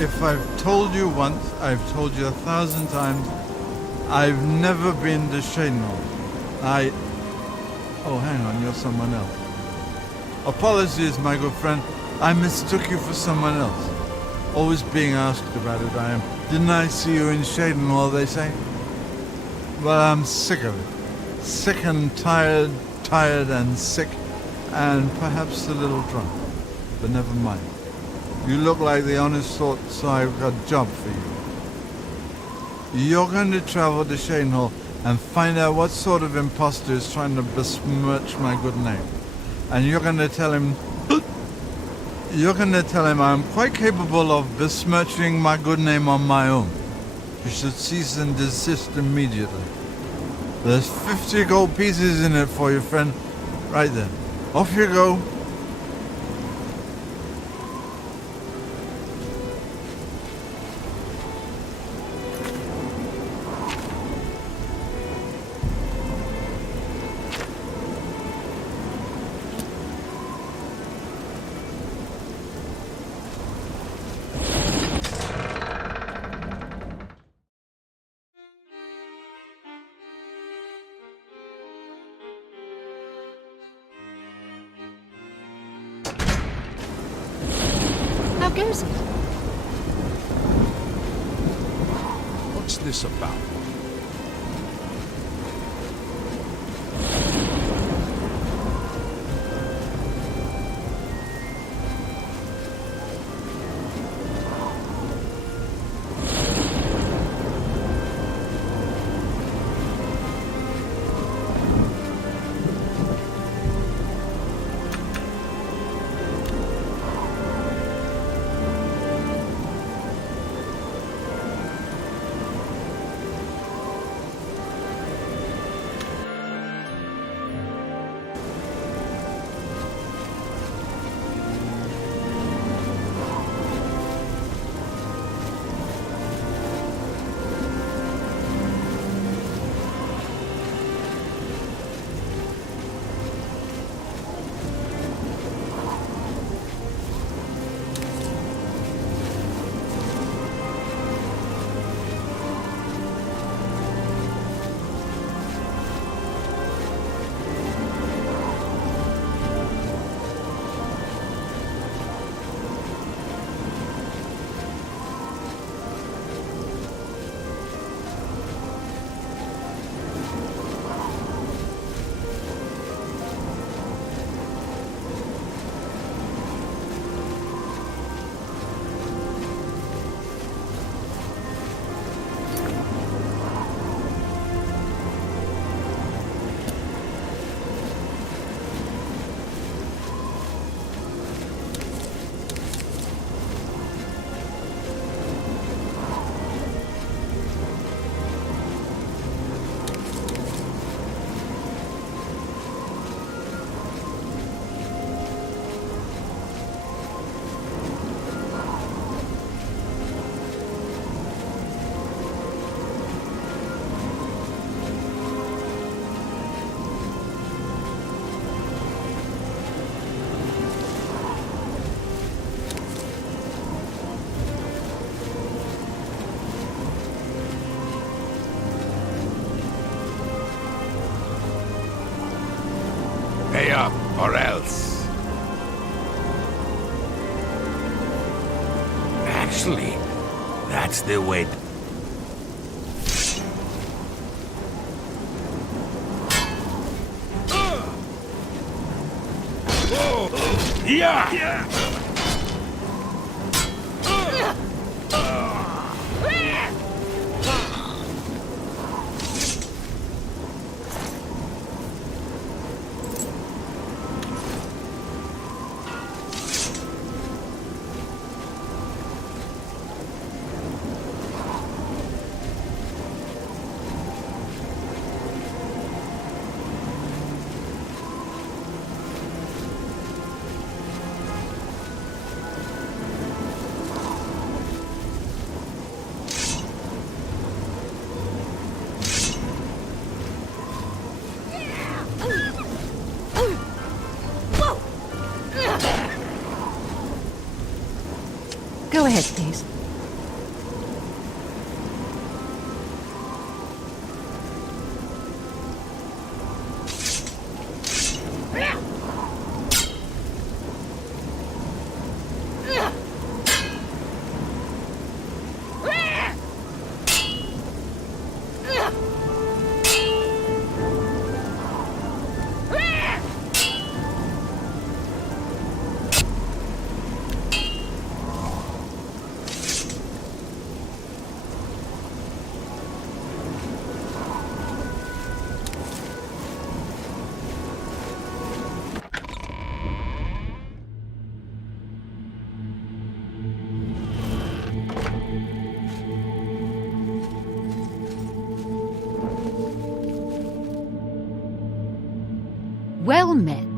if I've told you once, I've told you 1,000 times, I've never been to Shadenhall. Oh, hang on, you're someone else. Apologies, my good friend. I mistook you for someone else. Always being asked about it, I am. Didn't I see you in Shadenhall, they say? Well, I'm sick of it. Sick and tired and sick, and perhaps a little drunk. But never mind. You look like the honest sort, so I've got a job for you. You're going to travel to Shadenhall and find out what sort of imposter is trying to besmirch my good name. And you're going to tell him... I'm quite capable of besmirching my good name on my own. You should cease and desist immediately. There's 50 gold pieces in it for you, friend. Right then. Off you go. How goes it? What's this about? Pay up, or else. Actually, that's the way. Yeah! Go ahead, please. donne.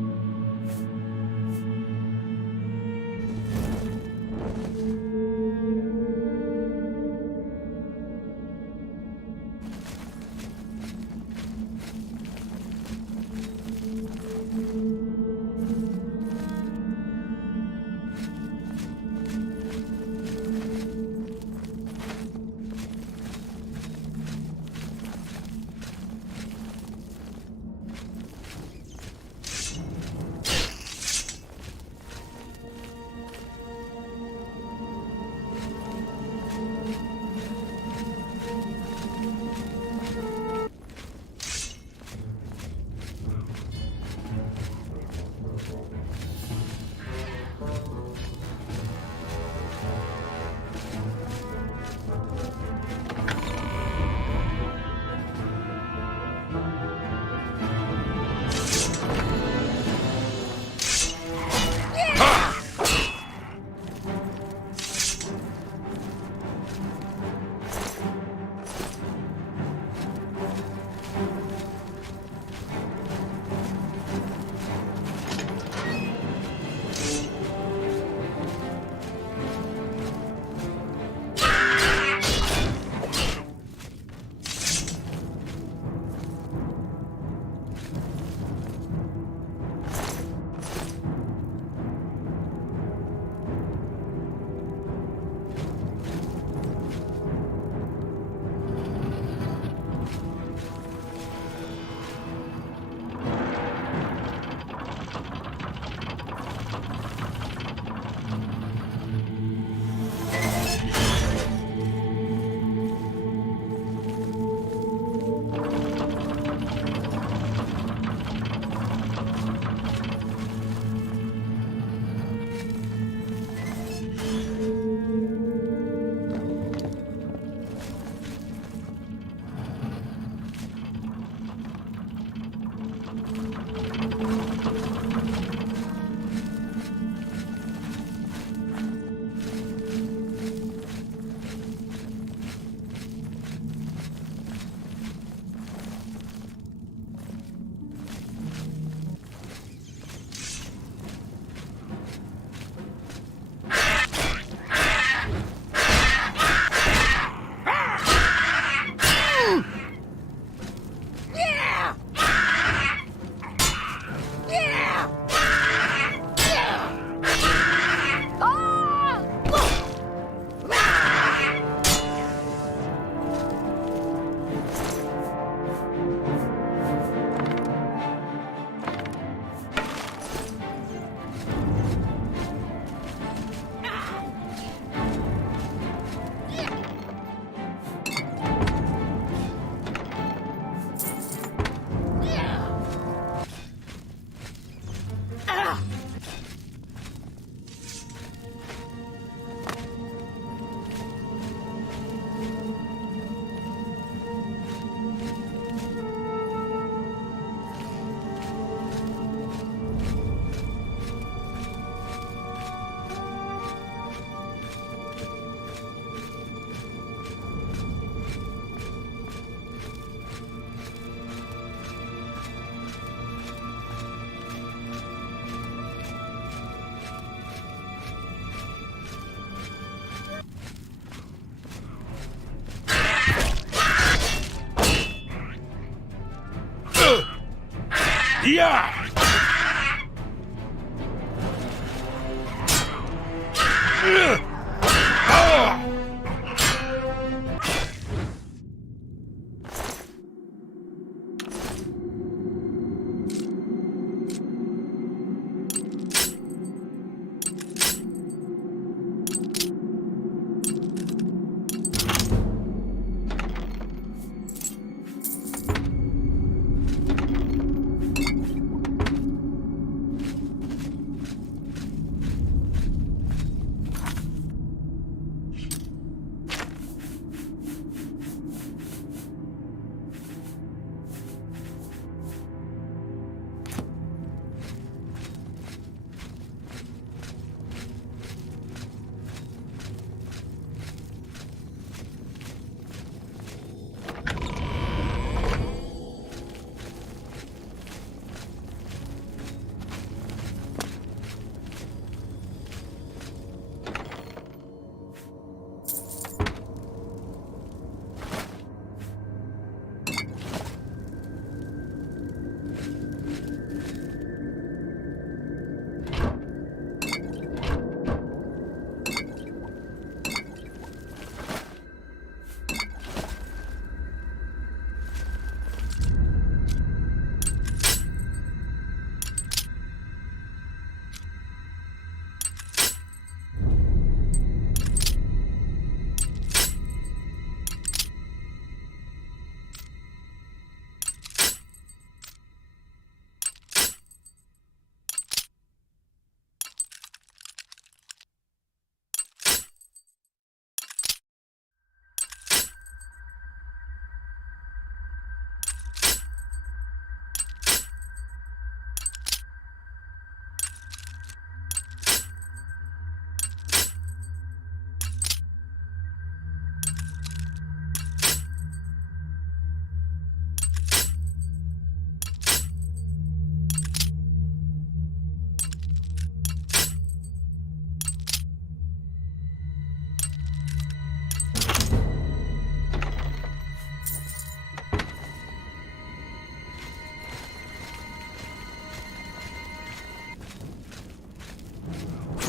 Yeah!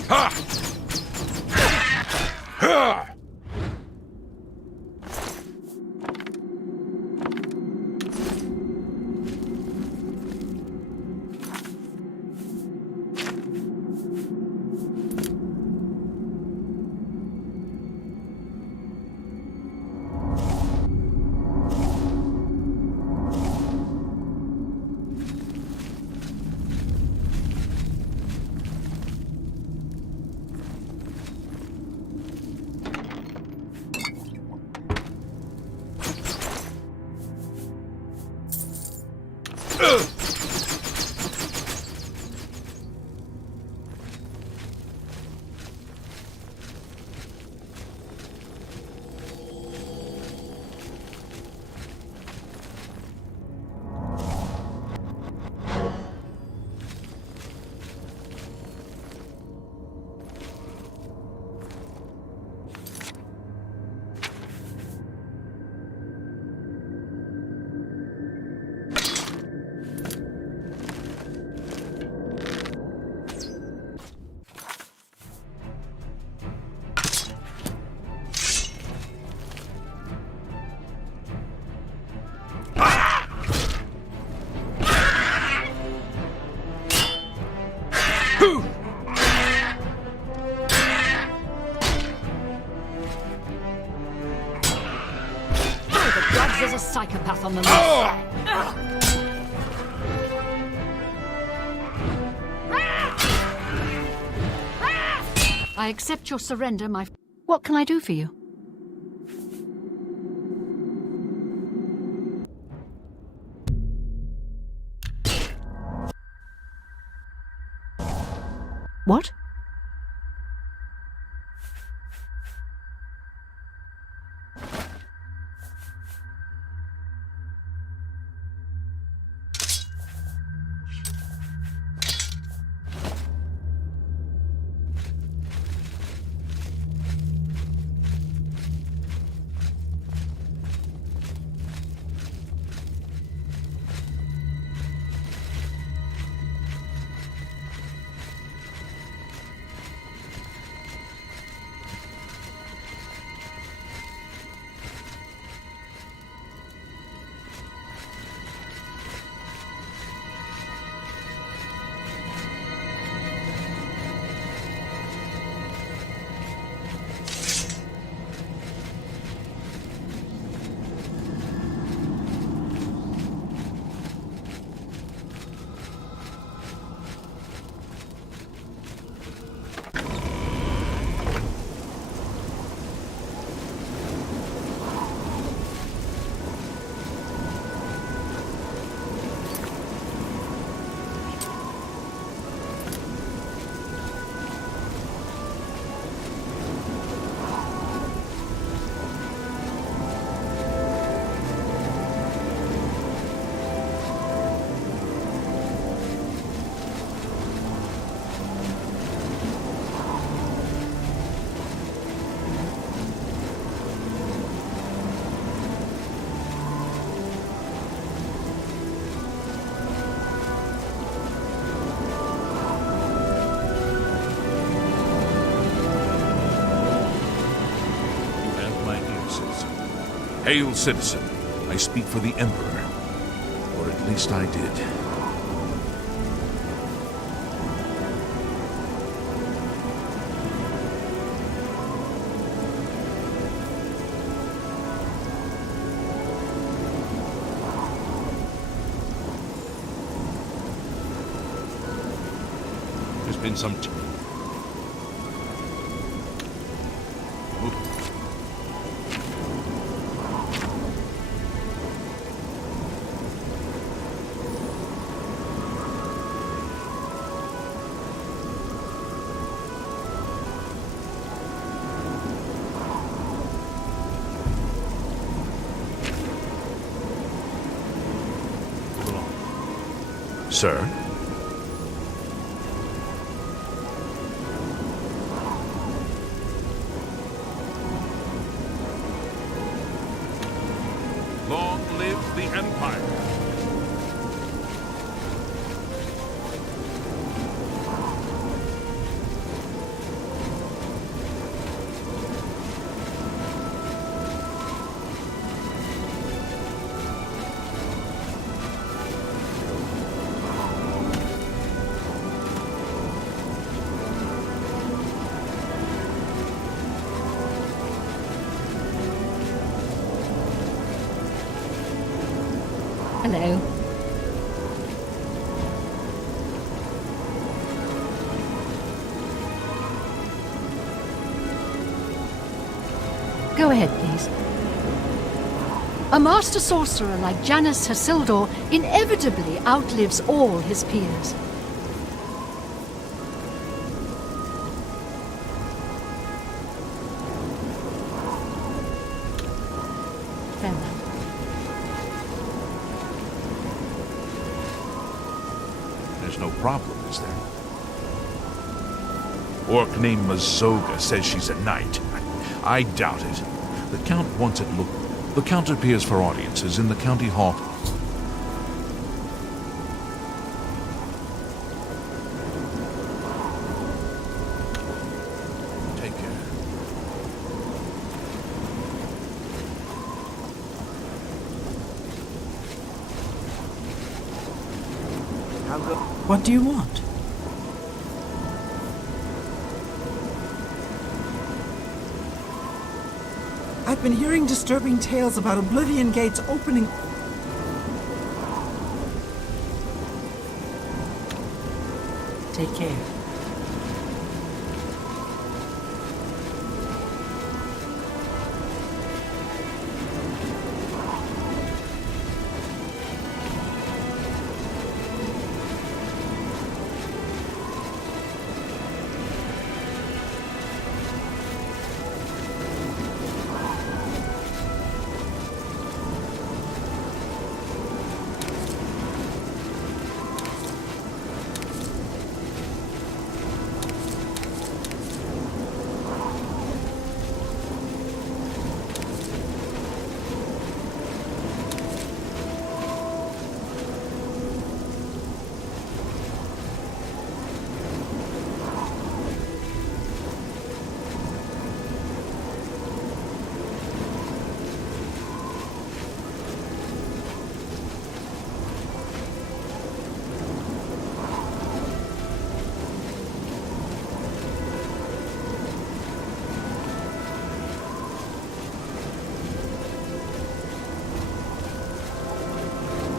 Ha! Ha! There's a psychopath on the loose. I accept your surrender, my... What can I do for you? What? Hail, citizen. I speak for the Emperor. Or at least I did. There's been some... Sir? Long live the Empire! Hello. Go ahead, please. A master sorcerer like Janus Hasildor inevitably outlives all his peers. Farewell. There's no problem, is there? Orc named Mazoga says she's a knight. I doubt it. The Count wants it looked. The Count appears for audiences in the county hall. Take care. What do you want? I've been hearing disturbing tales about Oblivion Gates opening. Take care.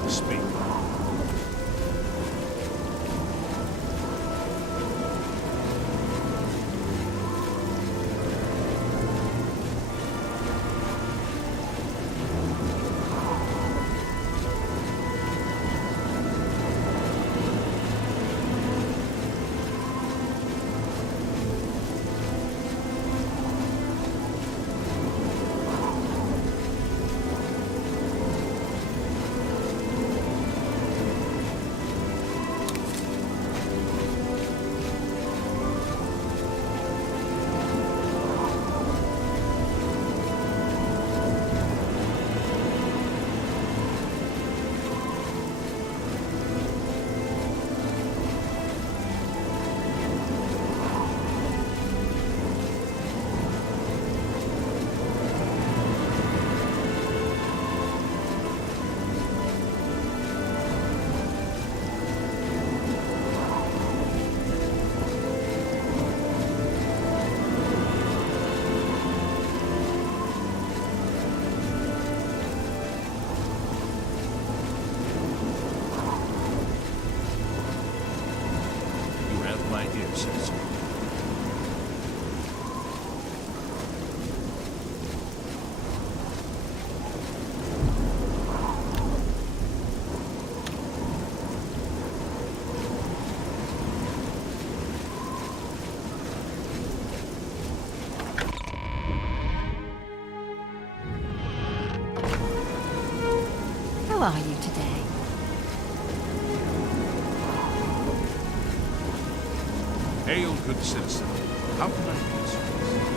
Speak. You have my ear, citizen. How are you today? Hail, good citizen. How can I be of service?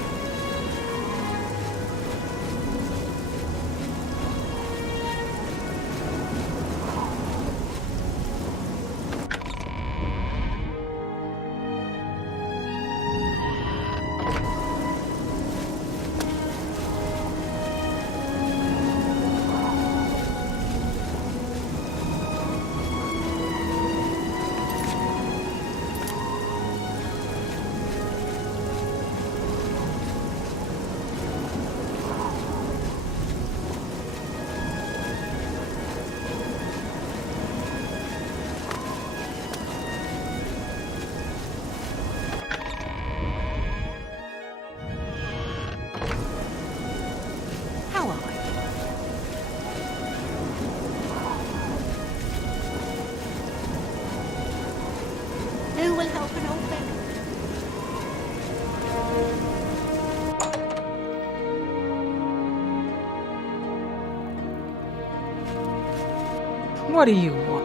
What do you want?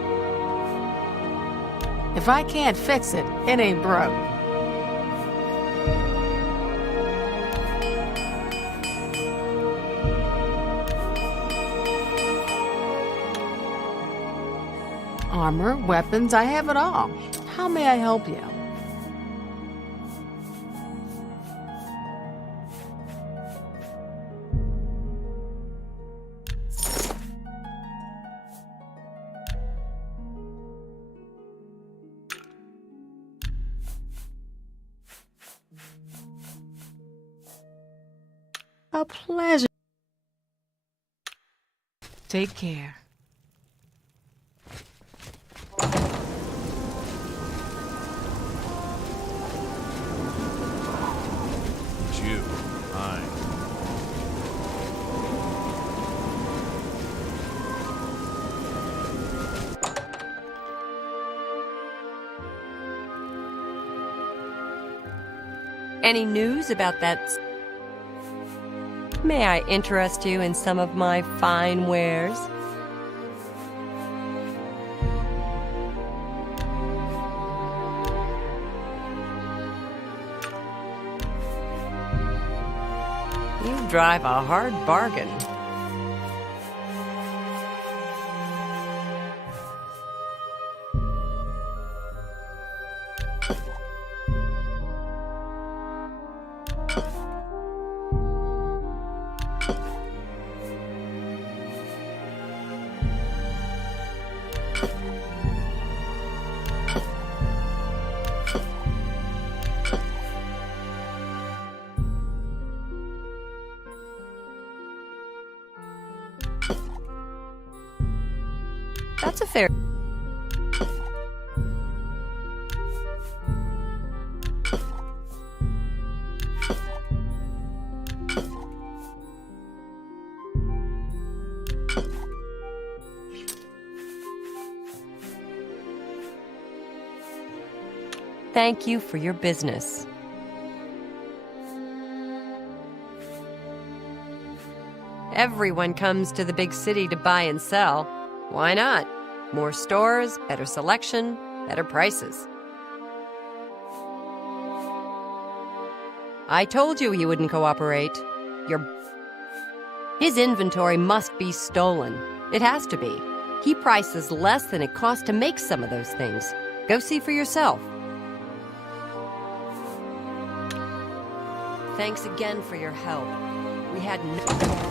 If I can't fix it, it ain't broke. Armor, weapons, I have it all. How may I help you? A pleasure. Take care. It's you. Hi. Any news about that? May I interest you in some of my fine wares? You drive a hard bargain. That's a fair... Thank you for your business. Everyone comes to the big city to buy and sell. Why not? More stores, better selection, better prices. I told you he wouldn't cooperate. His inventory must be stolen. It has to be. He prices less than it costs to make some of those things. Go see for yourself. Thanks again for your help. We had no...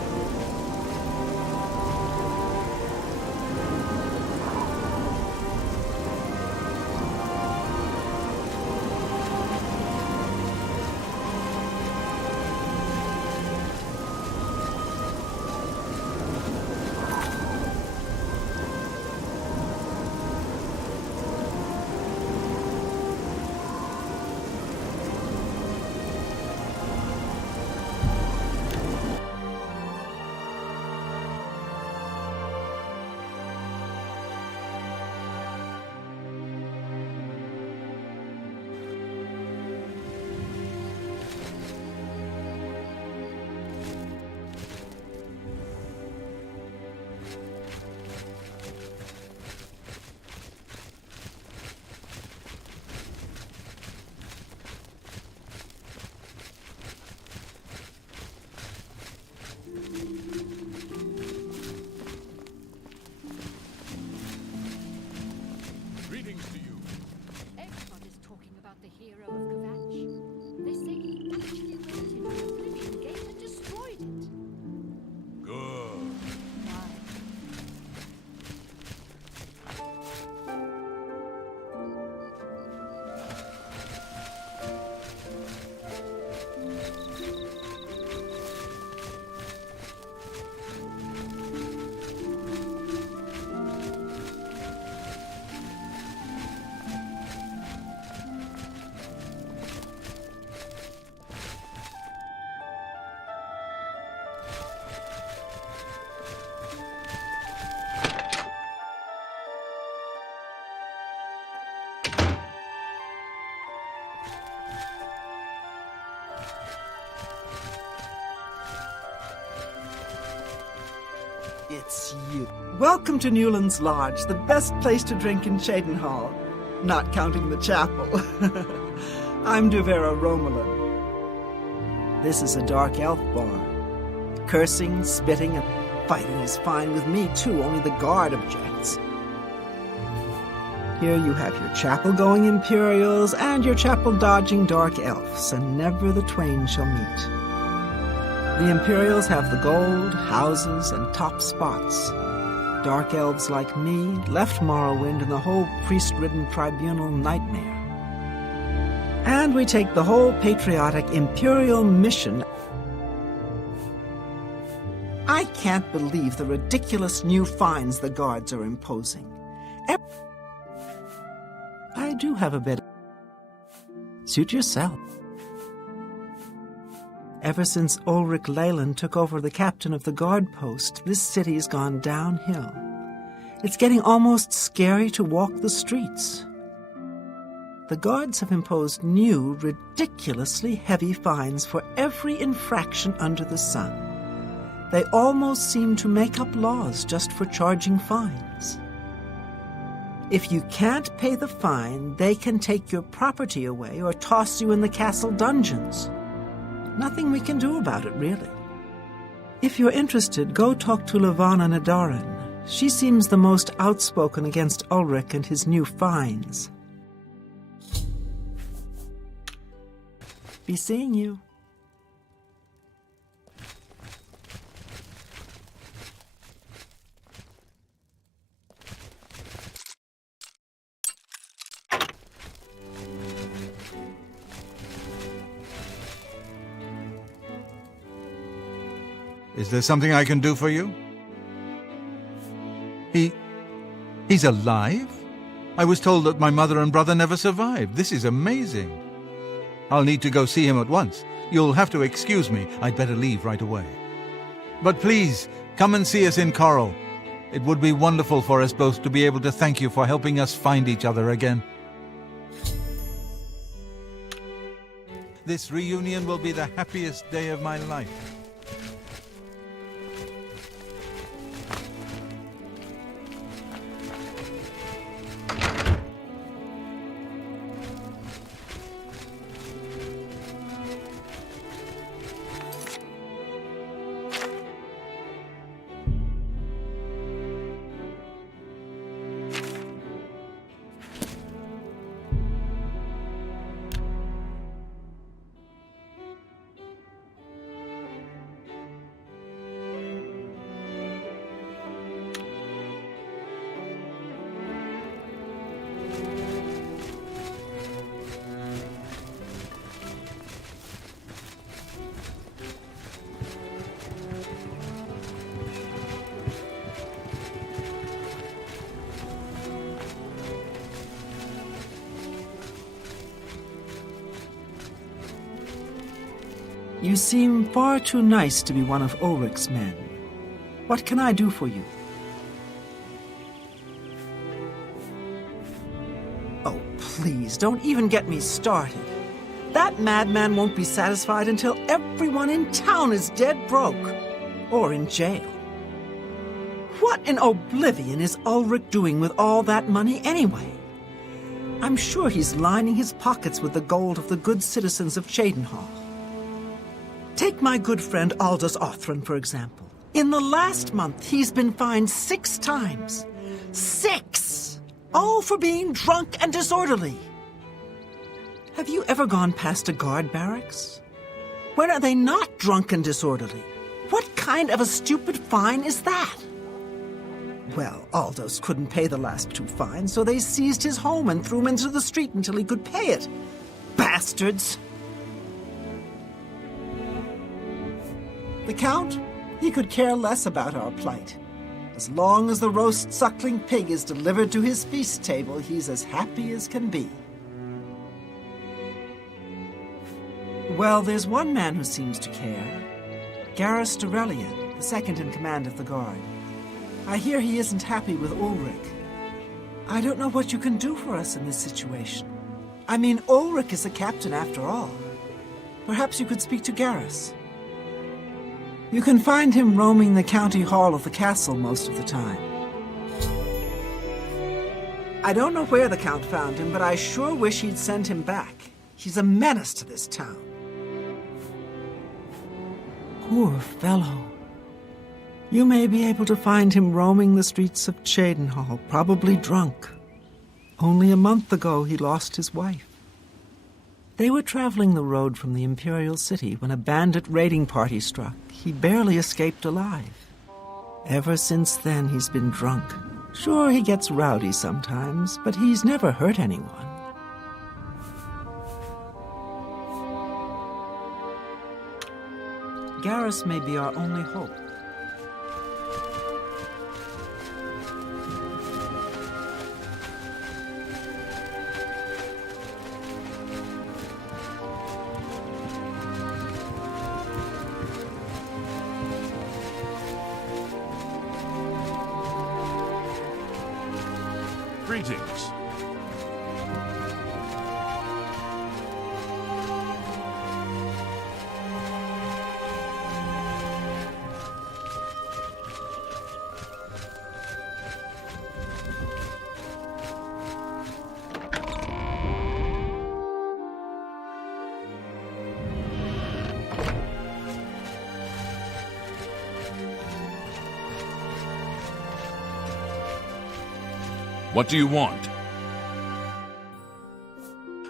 it's you. Welcome to Newland's Lodge, the best place to drink in Cheydinhal. Not counting the chapel. I'm Duvera Romulan. This is a dark elf bar. Cursing, spitting, and fighting is fine with me, too. Only the guard objects. Here you have your chapel-going Imperials and your chapel-dodging dark elves, and never the twain shall meet. The Imperials have the gold, houses, and top spots. Dark elves like me left Morrowind and the whole priest-ridden tribunal nightmare. And we take the whole patriotic Imperial mission. I can't believe the ridiculous new fines the guards are imposing. I do have a bit. Suit yourself. Ever since Ulrich Leyland took over the captain of the guard post, this city's gone downhill. It's getting almost scary to walk the streets. The guards have imposed new, ridiculously heavy fines for every infraction under the sun. They almost seem to make up laws just for charging fines. If you can't pay the fine, they can take your property away or toss you in the castle dungeons. Nothing we can do about it, really. If you're interested, go talk to Levana Nadarin. She seems the most outspoken against Ulrich and his new fines. Be seeing you. Is there something I can do for you? He's alive? I was told that my mother and brother never survived. This is amazing. I'll need to go see him at once. You'll have to excuse me. I'd better leave right away. But please, come and see us in Coral. It would be wonderful for us both to be able to thank you for helping us find each other again. This reunion will be the happiest day of my life. You seem far too nice to be one of Ulrich's men. What can I do for you? Oh, please, don't even get me started. That madman won't be satisfied until everyone in town is dead broke. Or in jail. What in oblivion is Ulrich doing with all that money anyway? I'm sure he's lining his pockets with the gold of the good citizens of Cheydinhal. Take my good friend Aldous Othran, for example. In the last month, he's been fined 6 times. 6! All for being drunk and disorderly. Have you ever gone past a guard barracks? When are they not drunk and disorderly? What kind of a stupid fine is that? Well, Aldous couldn't pay the last 2 fines, so they seized his home and threw him into the street until he could pay it. Bastards! The Count? He could care less about our plight. As long as the roast suckling pig is delivered to his feast table, he's as happy as can be. Well, there's one man who seems to care. Garrus Durelian, the second in command of the guard. I hear he isn't happy with Ulrich. I don't know what you can do for us in this situation. I mean, Ulrich is the captain after all. Perhaps you could speak to Garrus. You can find him roaming the county hall of the castle most of the time. I don't know where the Count found him, but I sure wish he'd send him back. He's a menace to this town. Poor fellow. You may be able to find him roaming the streets of Cheydinhall, probably drunk. Only a month ago he lost his wife. They were traveling the road from the Imperial City when a bandit raiding party struck. He barely escaped alive. Ever since then he's been drunk. Sure, he gets rowdy sometimes, but he's never hurt anyone. Garrus may be our only hope. Greetings. What do you want?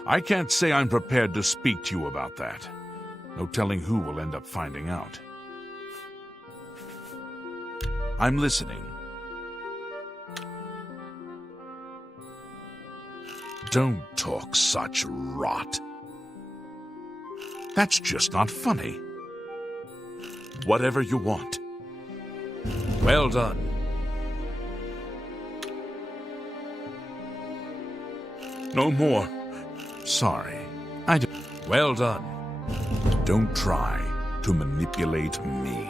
I can't say I'm prepared to speak to you about that. No telling who will end up finding out. I'm listening. Don't talk such rot. That's just not funny. Whatever you want. Well done. No more. Sorry. Well done. Don't try to manipulate me.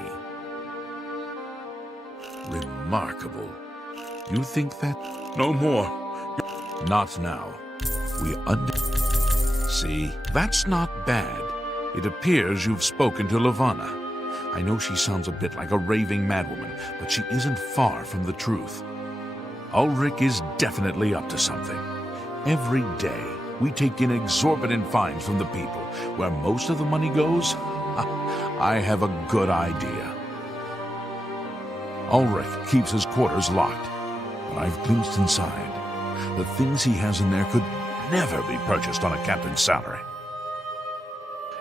Remarkable. You think that? No more. Not now. See, that's not bad. It appears you've spoken to Lavanna. I know she sounds a bit like a raving madwoman, but she isn't far from the truth. Ulrich is definitely up to something. Every day, we take in exorbitant fines from the people. Where most of the money goes, I have a good idea. Ulrich keeps his quarters locked, but I've glimpsed inside. The things he has in there could never be purchased on a captain's salary.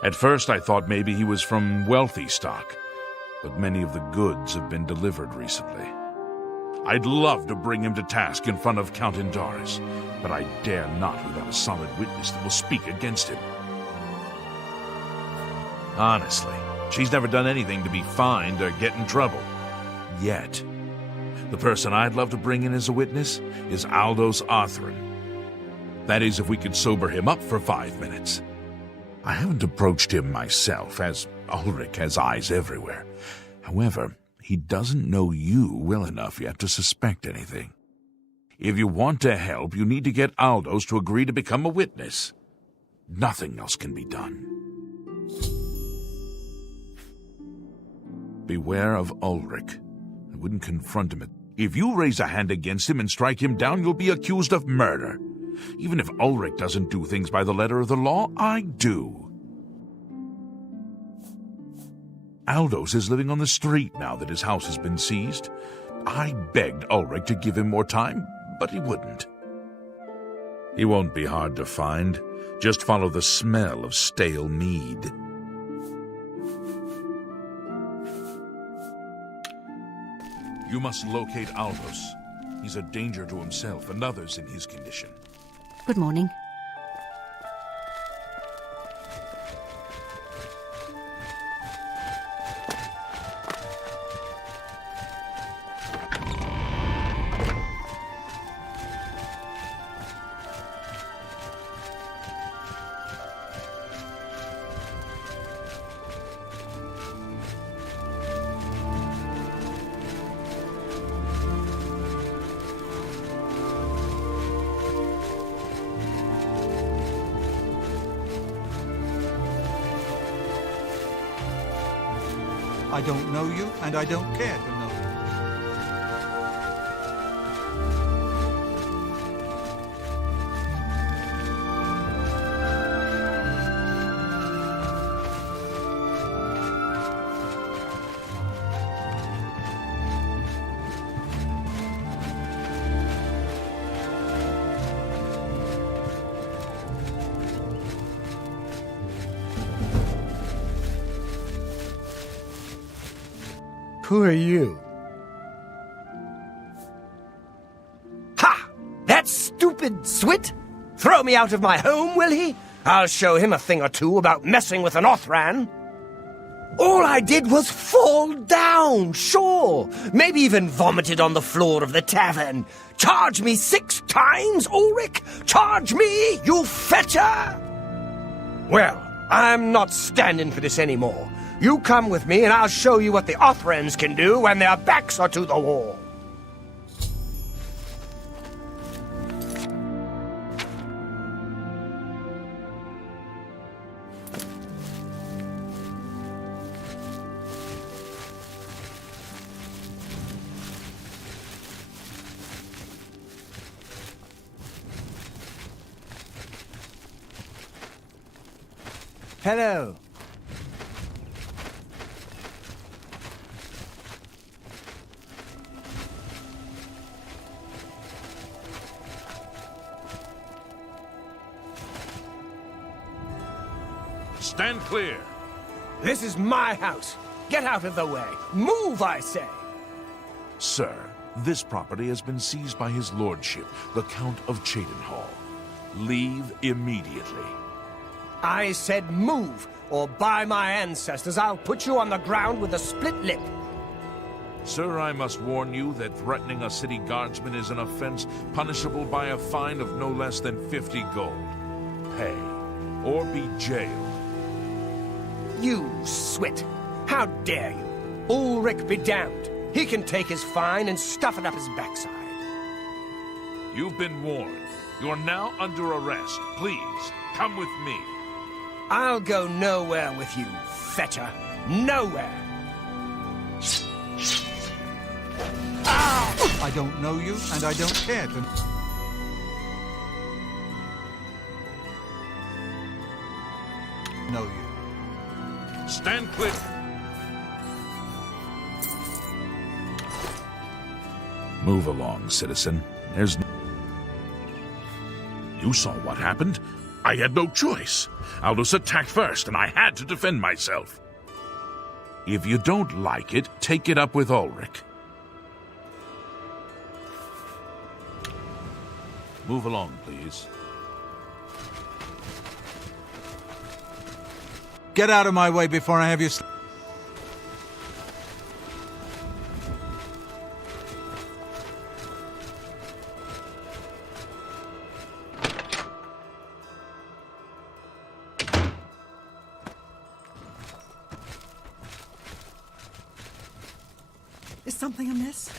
At first, I thought maybe he was from wealthy stock, but many of the goods have been delivered recently. I'd love to bring him to task in front of Count Indaris, but I dare not without a solid witness that will speak against him. Honestly, she's never done anything to be fined or get in trouble. Yet. The person I'd love to bring in as a witness is Aldous Arthrin. That is, if we could sober him up for 5 minutes. I haven't approached him myself, as Ulrich has eyes everywhere. However, he doesn't know you well enough yet to suspect anything. If you want to help, you need to get Aldous to agree to become a witness. Nothing else can be done. Beware of Ulrich. I wouldn't confront him. If you raise a hand against him and strike him down, you'll be accused of murder. Even if Ulrich doesn't do things by the letter of the law, I do. Aldous is living on the street now that his house has been seized. I begged Ulrich to give him more time, but he wouldn't. He won't be hard to find. Just follow the smell of stale mead. You must locate Aldous. He's a danger to himself and others in his condition. Good morning. I don't know you, and I don't care to know you. Who are you? Ha! That stupid Swit? Throw me out of my home, will he? I'll show him a thing or two about messing with an Othran. All I did was fall down, sure. Maybe even vomited on the floor of the tavern. Charge me 6 times, Ulrich? Charge me, you fetcher! Well, I'm not standing for this anymore. You come with me and I'll show you what the Othrans can do when their backs are to the wall. Hello. Stand clear. This is my house. Get out of the way. Move, I say. Sir, this property has been seized by his lordship, the Count of Cheydinhall. Leave immediately. I said move, or by my ancestors, I'll put you on the ground with a split lip. Sir, I must warn you that threatening a city guardsman is an offense punishable by a fine of no less than 50 gold. Pay, or be jailed. You Swit! How dare you? Ulrich be damned. He can take his fine and stuff it up his backside. You've been warned. You are now under arrest. Please, come with me. I'll go nowhere with you, fetcher. Nowhere. I don't know you, and I don't care to... know you. Stand clear. Move along, citizen. There's no... You saw what happened. I had no choice. Aldous attacked first, and I had to defend myself. If you don't like it, take it up with Ulrich. Move along, please. Get out of my way before I have you... Is something amiss?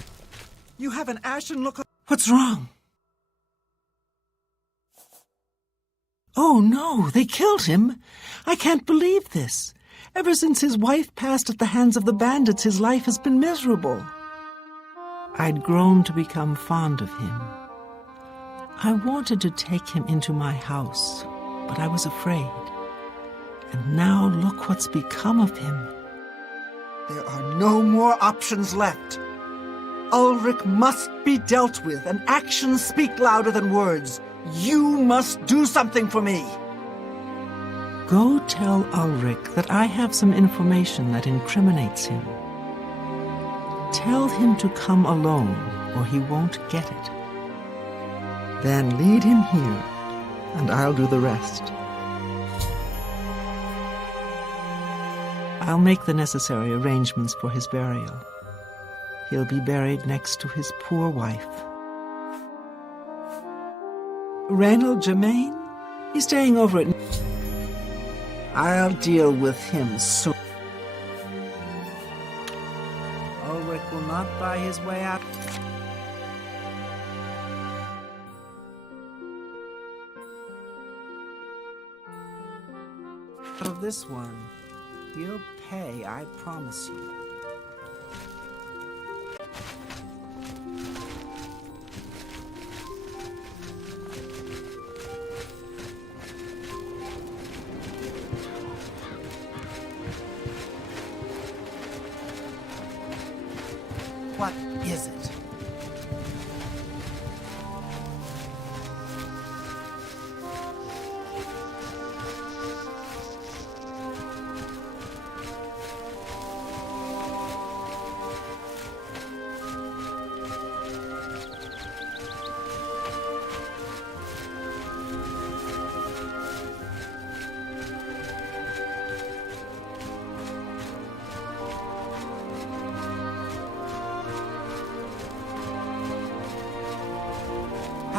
You have an ashen look. What's wrong? Oh no, they killed him. I can't believe this. Ever since his wife passed at the hands of the bandits, his life has been miserable. I'd grown to become fond of him. I wanted to take him into my house, but I was afraid. And now look what's become of him. There are no more options left. Ulrich must be dealt with, and actions speak louder than words. You must do something for me. Go tell Ulrich that I have some information that incriminates him. Tell him to come alone, or he won't get it. Then lead him here, and I'll do the rest. I'll make the necessary arrangements for his burial. He'll be buried next to his poor wife. Reynold Germain? He's staying over at... I'll deal with him soon. Ulrich will not buy his way out. Of this one, he'll pay, I promise you. What is it?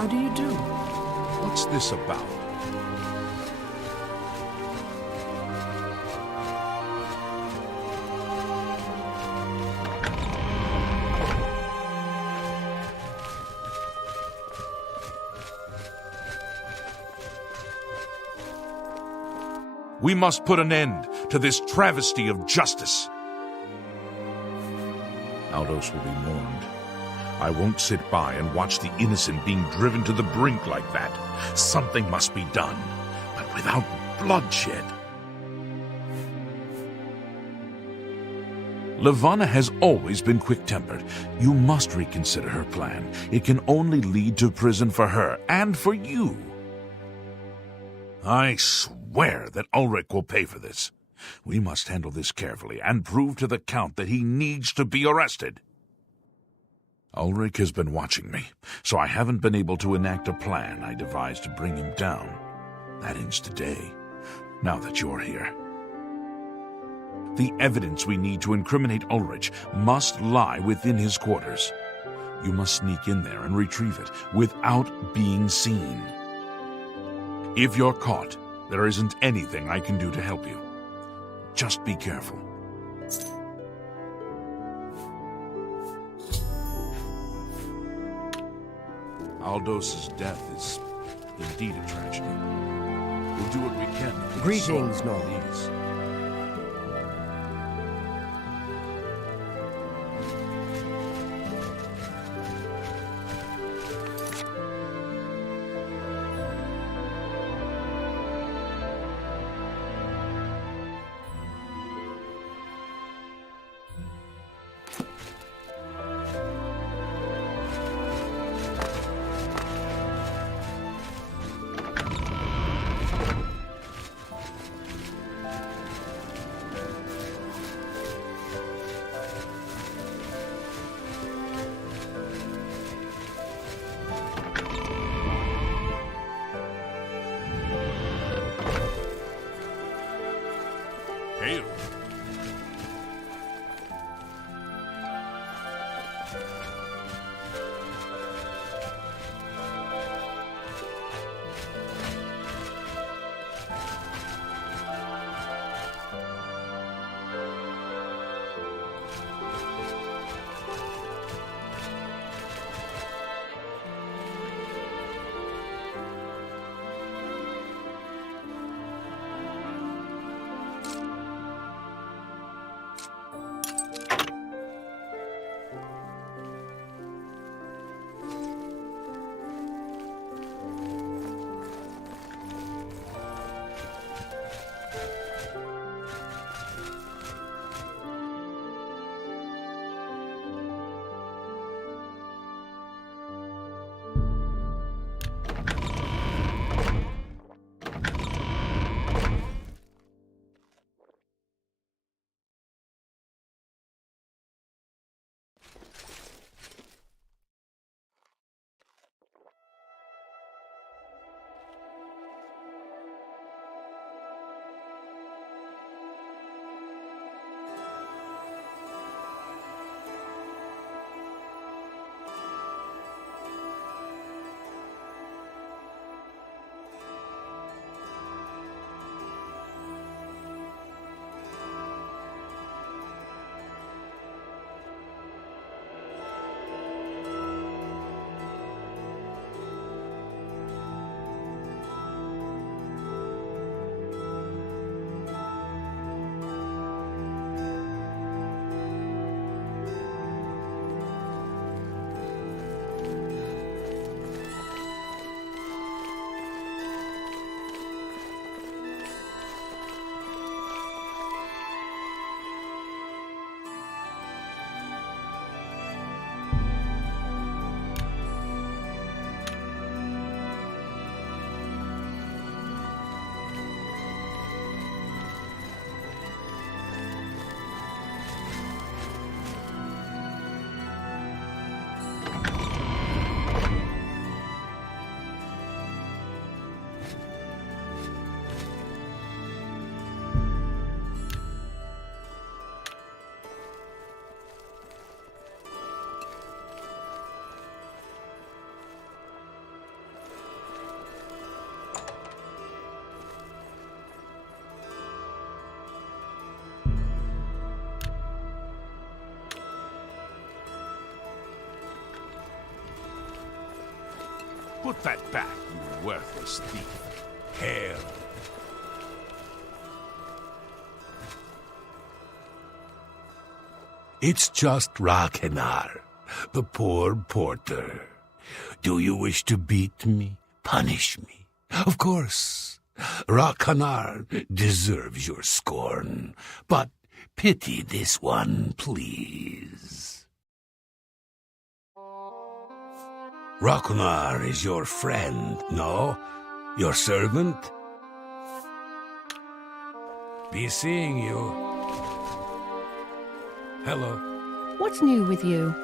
How do you do? What's this about? We must put an end to this travesty of justice. Aldous will be mourned. I won't sit by and watch the innocent being driven to the brink like that. Something must be done, but without bloodshed. Levana has always been quick-tempered. You must reconsider her plan. It can only lead to prison for her and for you. I swear that Ulrich will pay for this. We must handle this carefully and prove to the Count that he needs to be arrested. Ulrich has been watching me, so I haven't been able to enact a plan I devised to bring him down. That ends today, now that you're here. The evidence we need to incriminate Ulrich must lie within his quarters. You must sneak in there and retrieve it without being seen. If you're caught, there isn't anything I can do to help you. Just be careful. Aldos's death is indeed a tragedy. We'll do what we can to put Greetings, sorrow Noel. at ease. Hail. Put that back, you worthless thief. Hail. It's just Rakenar, the poor porter. Do you wish to beat me? Punish me? Of course. Rakenar deserves your scorn, but pity this one, please. Rakenar is your friend, no? Your servant? Be seeing you. Hello. What's new with you?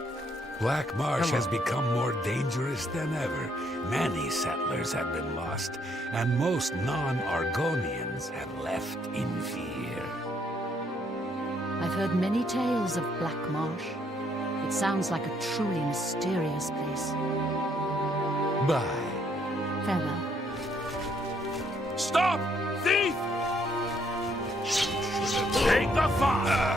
Black Marsh has become more dangerous than ever. Many settlers have been lost, and most non-Argonians have left in fear. I've heard many tales of Black Marsh. It sounds like a truly mysterious place. Bye. Farewell. Stop! Thief! Take the fire!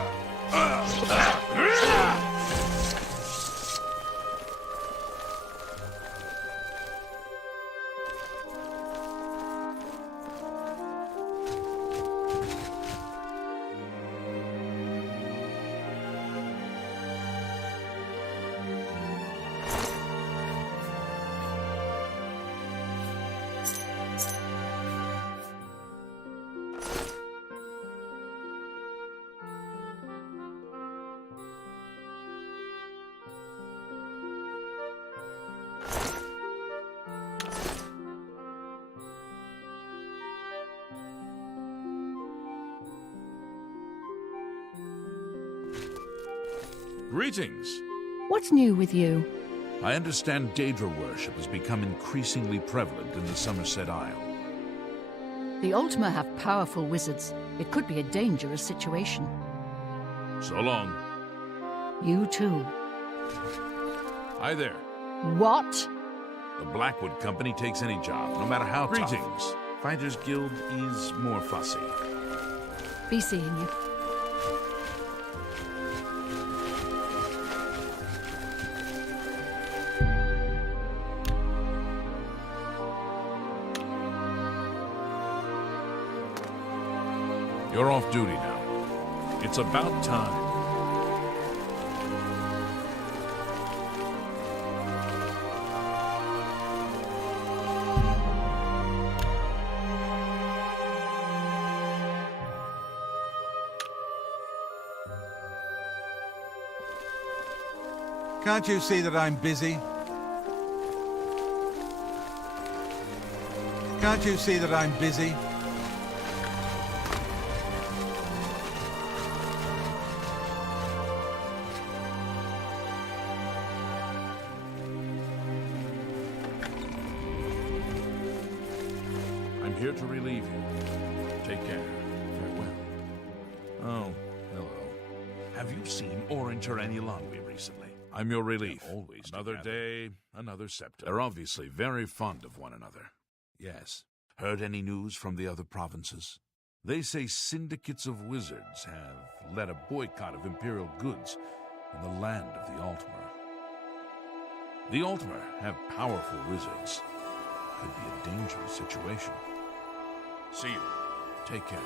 Greetings. What's new with you? I understand Daedra worship has become increasingly prevalent in the Somerset Isle. The Ultima have powerful wizards. It could be a dangerous situation. So long. You too. Hi there. What? The Blackwood Company takes any job, no matter how tough. Greetings. Fighters Guild is more fussy. Be seeing you. You're off duty now. It's about time. Can't you see that I'm busy? Can't you see that I'm busy? I'm here to relieve you. Take care. Farewell. Oh, hello. Have you seen Orange or any Longby recently? I'm your relief. Always another day, another scepter. They're obviously very fond of one another. Yes. Heard any news from the other provinces? They say syndicates of wizards have led a boycott of imperial goods in the land of the Altmer. The Altmer have powerful wizards. Could be a dangerous situation. See you. Take care.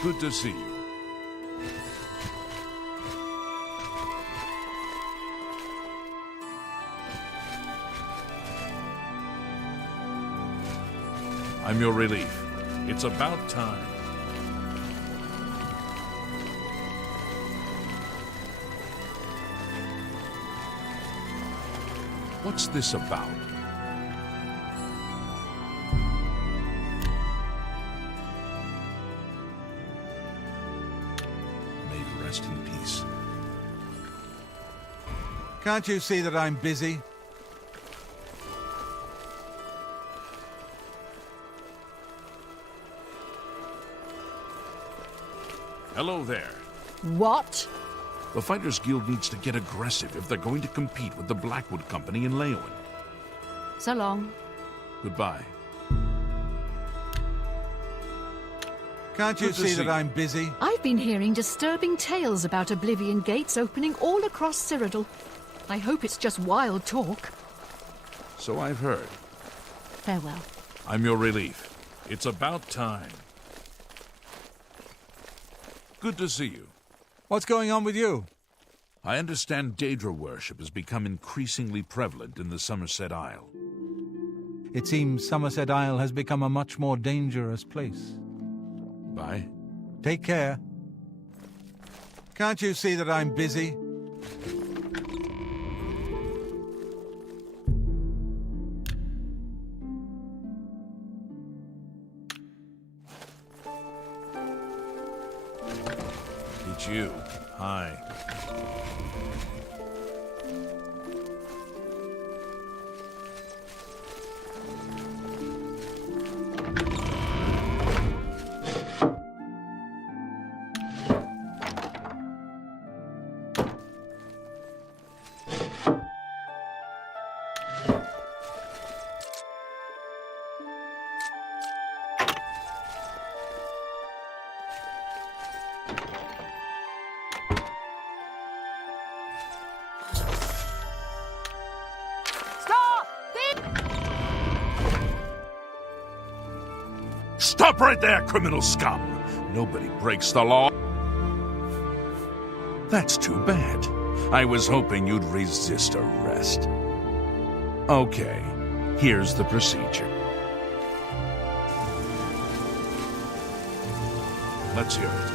Good to see you. I'm your relief. It's about time. What's this about? May you rest in peace. Can't you see that I'm busy? Hello there. What? The Fighters Guild needs to get aggressive if they're going to compete with the Blackwood Company in Leowin. So long. Goodbye. Can't you Good to see see that you. I'm busy? I've been hearing disturbing tales about Oblivion gates opening all across Cyrodiil. I hope it's just wild talk. So I've heard. Farewell. I'm your relief. It's about time. Good to see you. What's going on with you? I understand Daedra worship has become increasingly prevalent in the Somerset Isle. It seems Somerset Isle has become a much more dangerous place. Bye. Take care. Can't you see that I'm busy? It's you. Hi. Stop right there, criminal scum! Nobody breaks the law. That's too bad. I was hoping you'd resist arrest. Okay, here's the procedure. Let's hear it.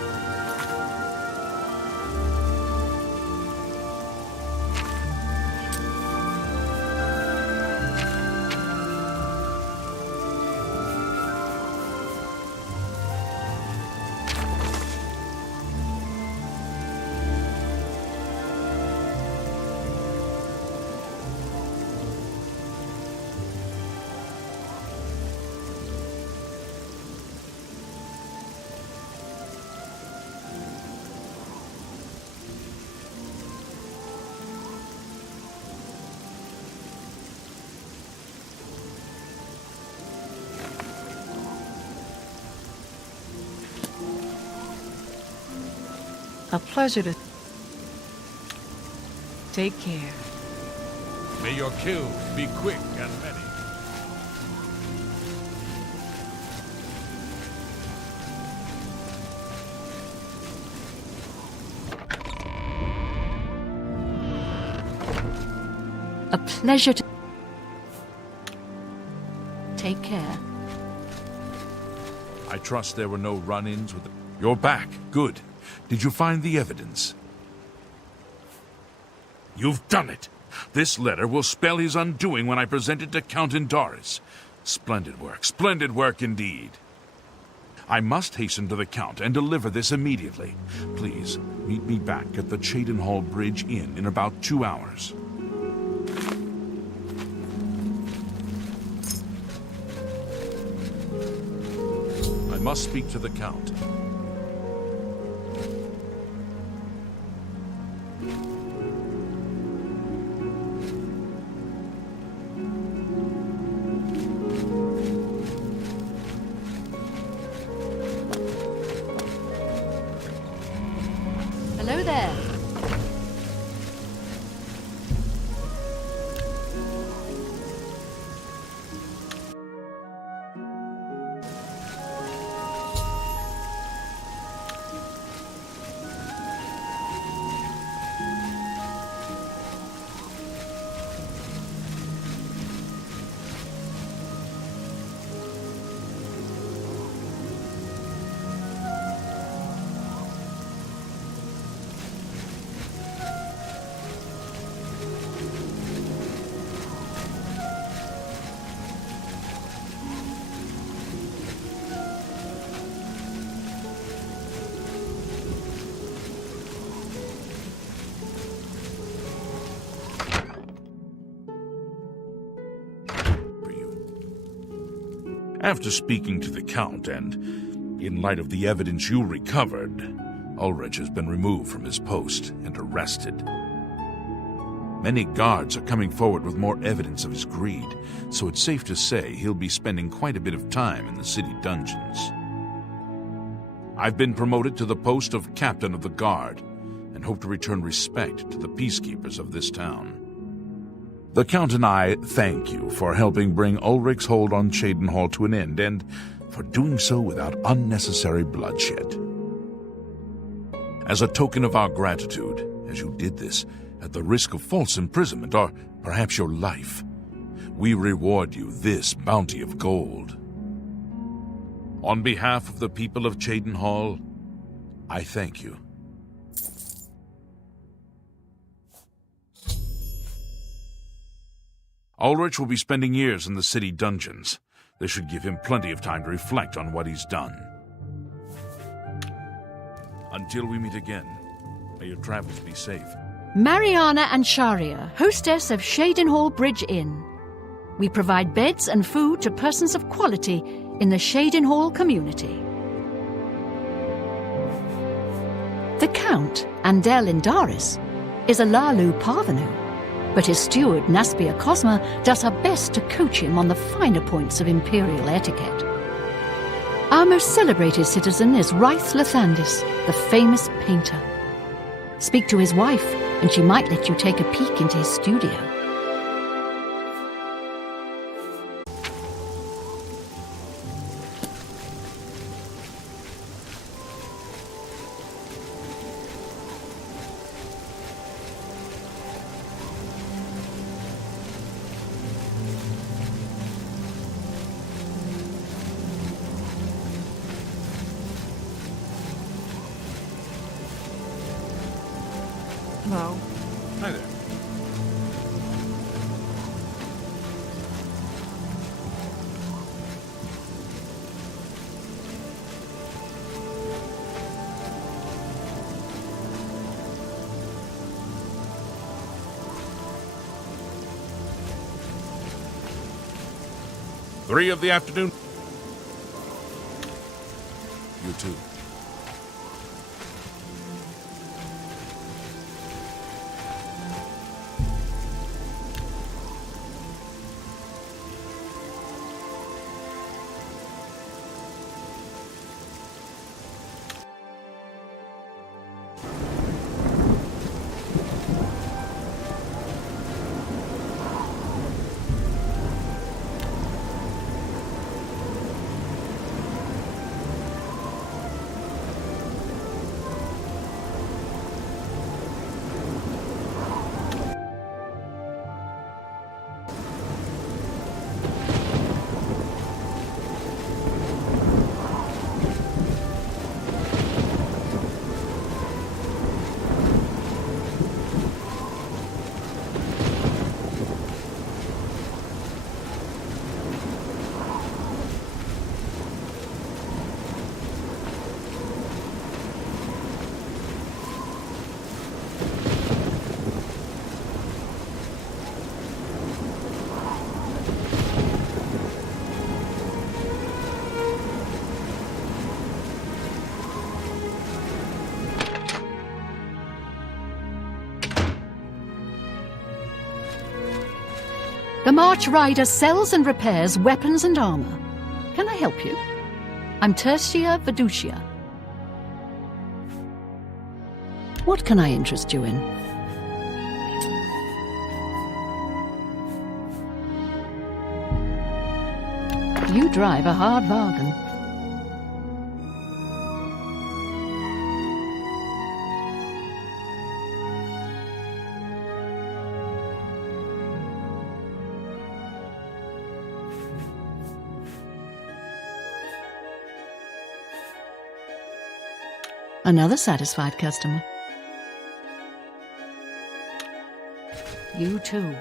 A pleasure to... Take care. May your kills be quick and many. A pleasure to... Take care. I trust there were no run-ins with the... You're back. Good. Did you find the evidence? You've done it! This letter will spell his undoing when I present it to Count Indaris. Splendid work indeed. I must hasten to the Count and deliver this immediately. Please, meet me back at the Cheydinhall Bridge Inn in about 2 hours. I must speak to the Count. Hello there. After speaking to the Count and in light of the evidence you recovered, Ulrich has been removed from his post and arrested. Many guards are coming forward with more evidence of his greed, so it's safe to say he'll be spending quite a bit of time in the city dungeons. I've been promoted to the post of Captain of the Guard, and hope to return respect to the peacekeepers of this town. The Count and I thank you for helping bring Ulrich's hold on Cheydinhall to an end, and for doing so without unnecessary bloodshed. As a token of our gratitude, as you did this, at the risk of false imprisonment or perhaps your life, we reward you this bounty of gold. On behalf of the people of Cheydinhall, I thank you. Ulrich will be spending years in the city dungeons. This should give him plenty of time to reflect on what he's done. Until we meet again, may your travels be safe. Mariana and Sharia, hostess of Cheydinhall Bridge Inn. We provide beds and food to persons of quality in the Cheydinhall community. The Count, Andel Indaris, is a Lalu parvenu, but his steward, Naspia Cosma, does her best to coach him on the finer points of imperial etiquette. Our most celebrated citizen is Raith Lathandis, the famous painter. Speak to his wife, and she might let you take a peek into his studio. Hello. Hi there. Three of the afternoon. You too. The March Rider sells and repairs weapons and armor. Can I help you? I'm Tertia Viducia. What can I interest you in? You drive a hard bargain. Another satisfied customer. You too.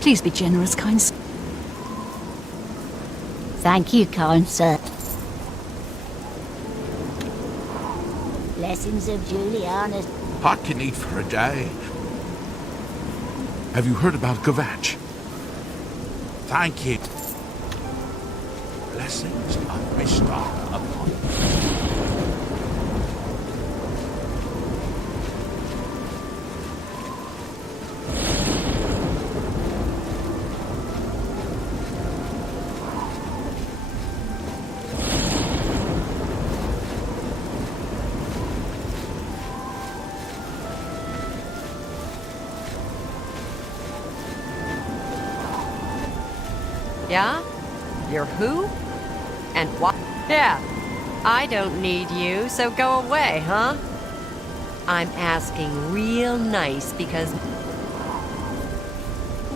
Please be generous, kind sir. Thank you, kind sir. Blessings of Juliana. I can eat for a day. Have you heard about Gavach? Thank you. Blessings of Mishtar upon you. Yeah? You're who? And what? Yeah. I don't need you, so go away, huh? I'm asking real nice because...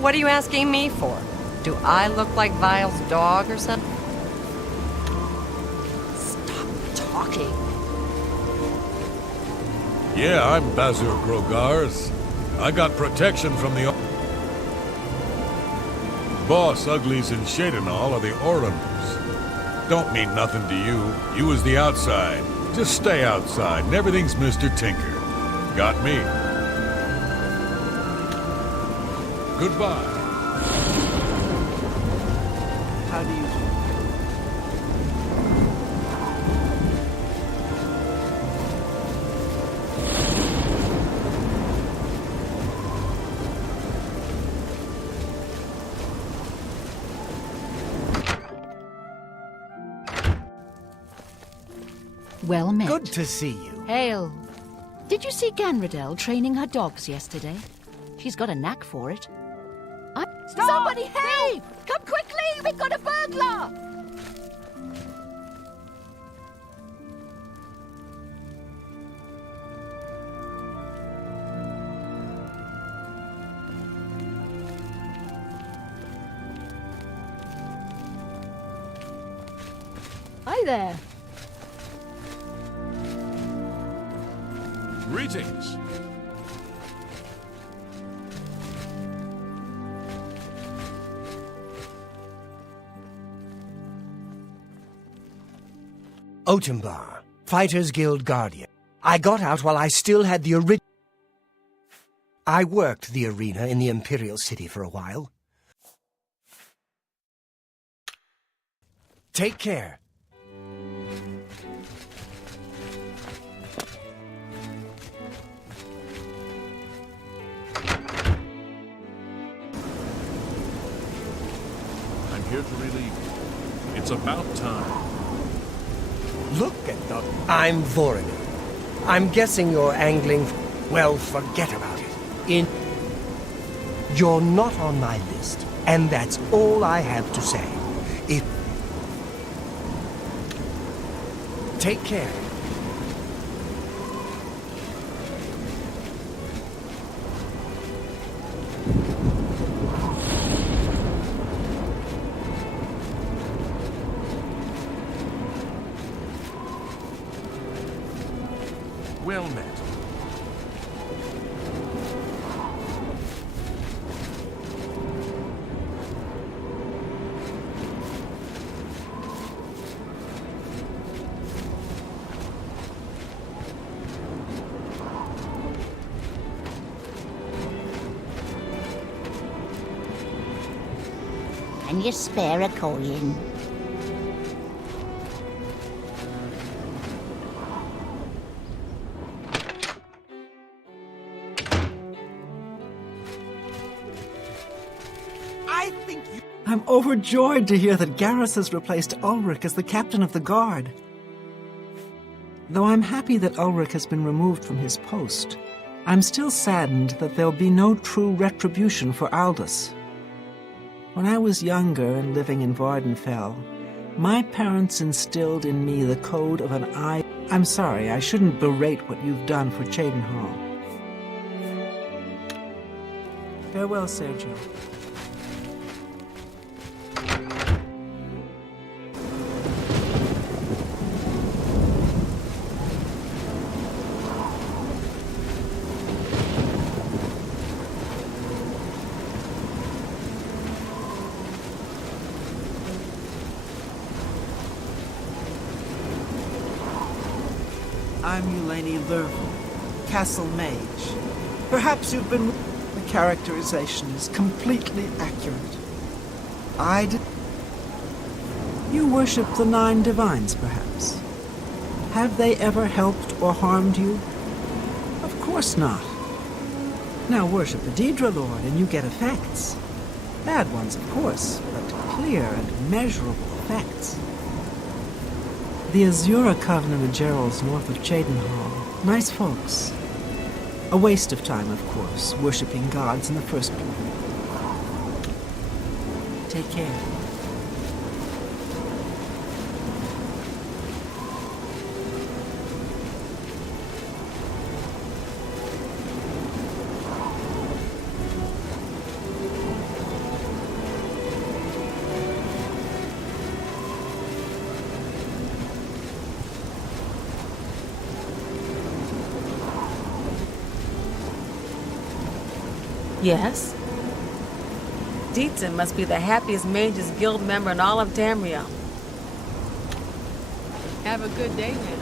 What are you asking me for? Do I look like Vile's dog or something? Stop talking. Yeah, I'm Bazur Grogars. I got protection from the... Boss uglies in Shadenall are the Orums. Don't mean nothing to you. You was the outside. Just stay outside and everything's Mr. Tinker. Got me. Goodbye. How do you... Well met. Good to see you. Hail. Did you see Ganradel training her dogs yesterday? She's got a knack for it. Stop! Somebody help! Come quickly! We've got a burglar! Hi there. Greetings. Otembar, Fighters Guild Guardian. I got out while I still had the original... I worked the arena in the Imperial City for a while. Take care. I'm here to relieve you. It's about time. Look at the... I'm Voronir. I'm guessing you're angling... Well, forget about it. You're not on my list, and that's all I have to say. Take care. Well met. Can you spare a coin? I'm overjoyed to hear that Garrus has replaced Ulrich as the captain of the guard. Though I'm happy that Ulrich has been removed from his post, I'm still saddened that there'll be no true retribution for Aldous. When I was younger and living in Vardenfell, my parents instilled in me the code of an eye. I'm sorry, I shouldn't berate what you've done for Cheydinhal. Farewell, Sergio. I'm Eulaine Lurville, Castle Mage. Perhaps you've been... The characterization is completely accurate. I did... You worship the 9 divines, perhaps? Have they ever helped or harmed you? Of course not. Now worship the Daedra Lord and you get effects. Bad ones, of course, but clear and measurable effects. The Azura Covenant of Gerald's north of Cheydinhal. Nice folks. A waste of time, of course, worshipping gods in the first place. Take care. Yes? Dietzen must be the happiest Mages Guild member in all of Tamriel. Have a good day now.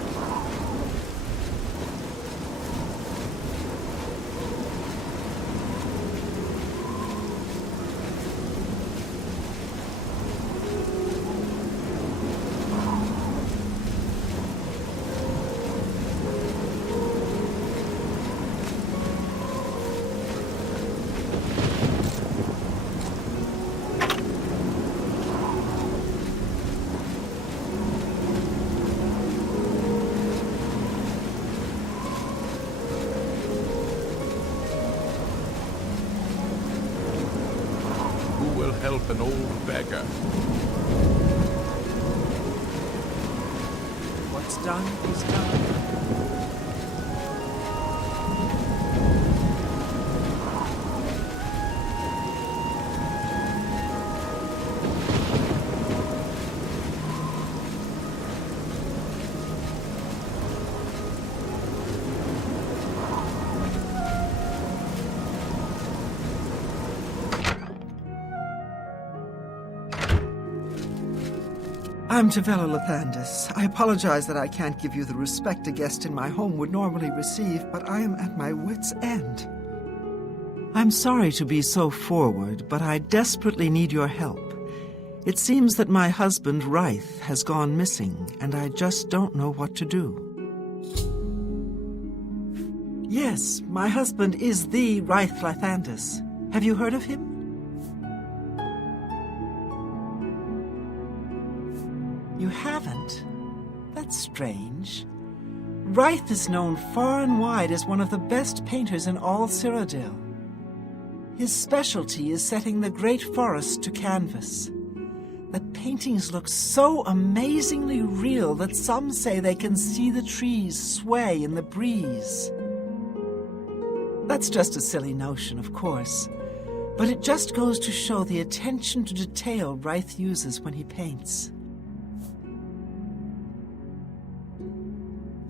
Help an old beggar. What's done is done. I'm Tavella Lathandis. I apologize that I can't give you the respect a guest in my home would normally receive, but I am at my wit's end. I'm sorry to be so forward, but I desperately need your help. It seems that my husband, Ryth, has gone missing, and I just don't know what to do. Yes, my husband is the Ryth Lathandis. Have you heard of him? You haven't? That's strange. Ryth is known far and wide as one of the best painters in all Cyrodiil. His specialty is setting the great forest to canvas. The paintings look so amazingly real that some say they can see the trees sway in the breeze. That's just a silly notion, of course, but it just goes to show the attention to detail Ryth uses when he paints.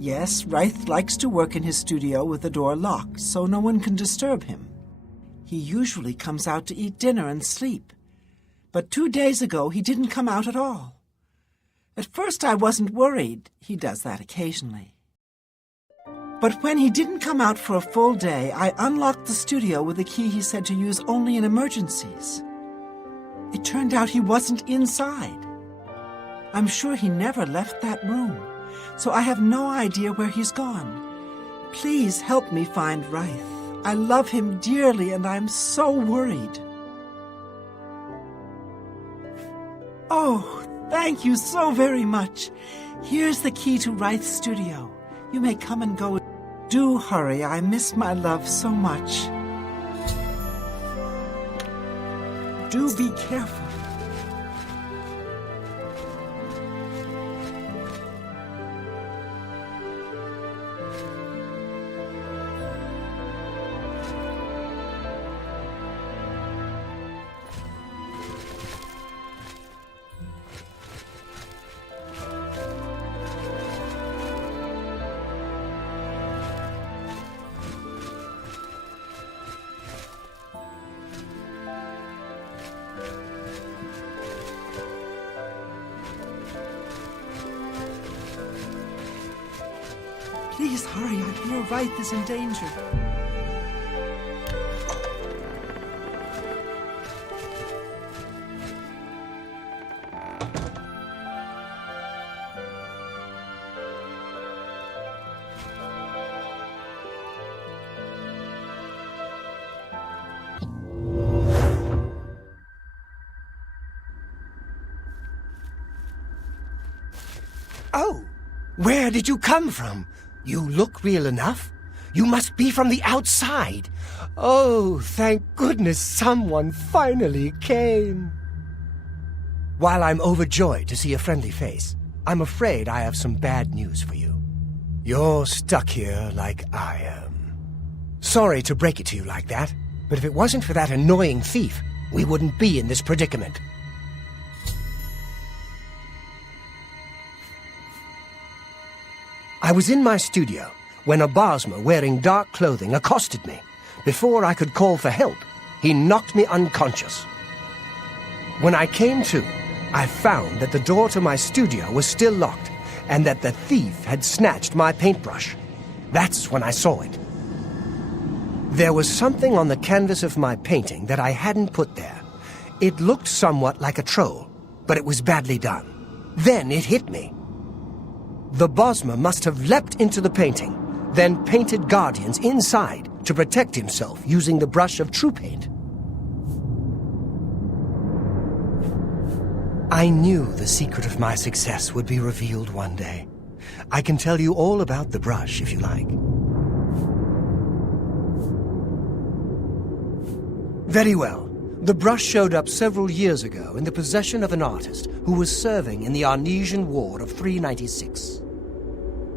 Yes, Ryth likes to work in his studio with the door locked, so no one can disturb him. He usually comes out to eat dinner and sleep. But 2 days ago, he didn't come out at all. At first, I wasn't worried. He does that occasionally. But when he didn't come out for a full day, I unlocked the studio with a key he said to use only in emergencies. It turned out he wasn't inside. I'm sure he never left that room. So I have no idea where he's gone. Please help me find Ryth. I love him dearly and I'm so worried. Oh, thank you so very much. Here's the key to Ryth's studio. You may come and go. Do hurry, I miss my love so much. Do be careful. Please hurry, your wife is in danger. Oh, where did you come from? You look real enough. You must be from the outside. Oh, thank goodness someone finally came. While I'm overjoyed to see a friendly face, I'm afraid I have some bad news for you. You're stuck here like I am. Sorry to break it to you like that, but if it wasn't for that annoying thief, we wouldn't be in this predicament. I was in my studio when a Bosmer wearing dark clothing accosted me. Before I could call for help, he knocked me unconscious. When I came to, I found that the door to my studio was still locked and that the thief had snatched my paintbrush. That's when I saw it. There was something on the canvas of my painting that I hadn't put there. It looked somewhat like a troll, but it was badly done. Then it hit me. The Bosmer must have leapt into the painting, then painted guardians inside to protect himself using the brush of true paint. I knew the secret of my success would be revealed one day. I can tell you all about the brush if you like. Very well. The brush showed up several years ago in the possession of an artist who was serving in the Arnesian War of 396.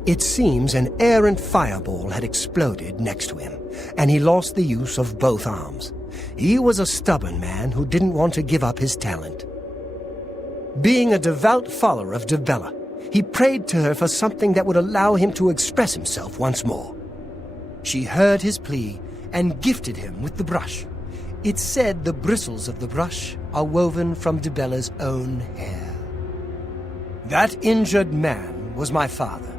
It seems an errant fireball had exploded next to him, and he lost the use of both arms. He was a stubborn man who didn't want to give up his talent. Being a devout follower of Dibella, he prayed to her for something that would allow him to express himself once more. She heard his plea and gifted him with the brush. It's said the bristles of the brush are woven from Dibella's own hair. That injured man was my father.